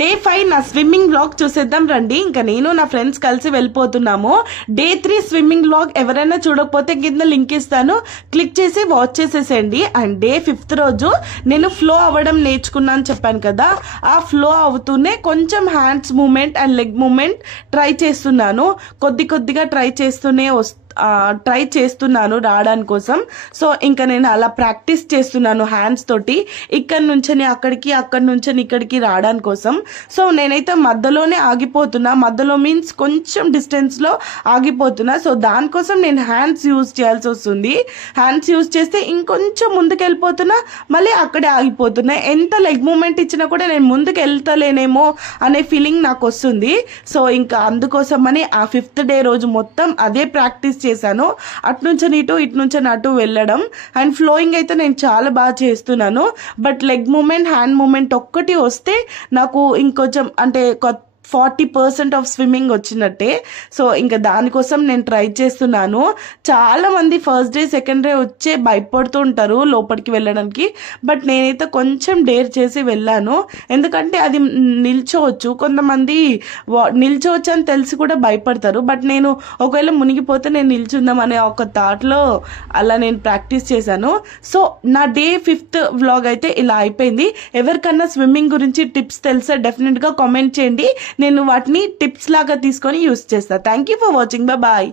Day 5 నా swimming vlog చూసేద్దాం రండి. ఇంకా నేను నా ఫ్రెండ్స్ కలిసి వెళ్ళిపోతున్నాము. డే 3 స్విమ్మింగ్ వ్లాగ్ ఎవరైనా చూడకపోతే కింద లింక్ ఇస్తాను, క్లిక్ చేసి వాచ్ చేసేసేయండి. అండ్ డే 5th రోజు నేను ఫ్లో అవ్వడం నేర్చుకున్నాను చెప్పాను కదా, ఆ ఫ్లో అవుతూనే కొంచెం hands movement and leg movement try చేస్తున్నాను. కొద్దిగా ట్రై చేస్తున్నాను రావడానికి కోసం. సో ఇంకా నేను అలా ప్రాక్టీస్ చేస్తున్నాను హ్యాండ్స్ తోటి, ఇక్కడ నుంచి అక్కడి నుంచి ఇక్కడికి రావడానికి కోసం. సో నేనైతే మధ్యలోనే ఆగిపోతున్నా, మధ్యలో మీన్స్ కొంచెం డిస్టెన్స్లో ఆగిపోతున్నా. సో దానికోసం నేను హ్యాండ్స్ యూజ్ చేయాల్సి వస్తుంది. హ్యాండ్స్ యూజ్ చేస్తే ఇంకొంచెం ముందుకు వెళ్ళిపోతున్నా, మళ్ళీ అక్కడే ఆగిపోతున్నా. ఎంత లెగ్ మూమెంట్ ఇచ్చినా కూడా నేను ముందుకు వెళ్తలేనేమో అనే ఫీలింగ్ నాకు వస్తుంది. సో ఇంకా అందుకోసమని ఆ 5th డే రోజు మొత్తం అదే ప్రాక్టీస్ చేశాను. అటు నుంచి ఇటు నుంచి అటు వెళ్ళడం అండ్ ఫ్లోయింగ్ అయితే నేను చాలా బాగా చేస్తున్నాను. But leg moment hand moment ఒక్కటి వస్తే నాకు ఇంకొంచెం అంటే 40% ఆఫ్ స్విమ్మింగ్ వచ్చినట్టే. సో ఇంకా దానికోసం నేను ట్రై చేస్తున్నాను. చాలామంది ఫస్ట్ డే సెకండ్ డే వచ్చే భయపడుతూ ఉంటారు లోపలికి వెళ్ళడానికి, బట్ నేనైతే కొంచెం డేర్ చేసి వెళ్ళాను. ఎందుకంటే అది నిల్చోవచ్చు, కొంతమంది నిల్చోవచ్చు అని తెలిసి కూడా భయపడతారు. బట్ నేను ఒకవేళ మునిగిపోతే నేను నిల్చుందాం అనే ఒక థాట్లో అలా నేను ప్రాక్టీస్ చేశాను. సో నా డే 5th వ్లాగ్ అయితే ఇలా అయిపోయింది. ఎవరికన్నా స్విమ్మింగ్ గురించి టిప్స్ తెలిస్తే డెఫినెట్గా కామెంట్ చేయండి, నేను వాటిని టిప్స్ లాగా తీసుకొని యూస్ చేస్తాను. Thank you for watching. Bye.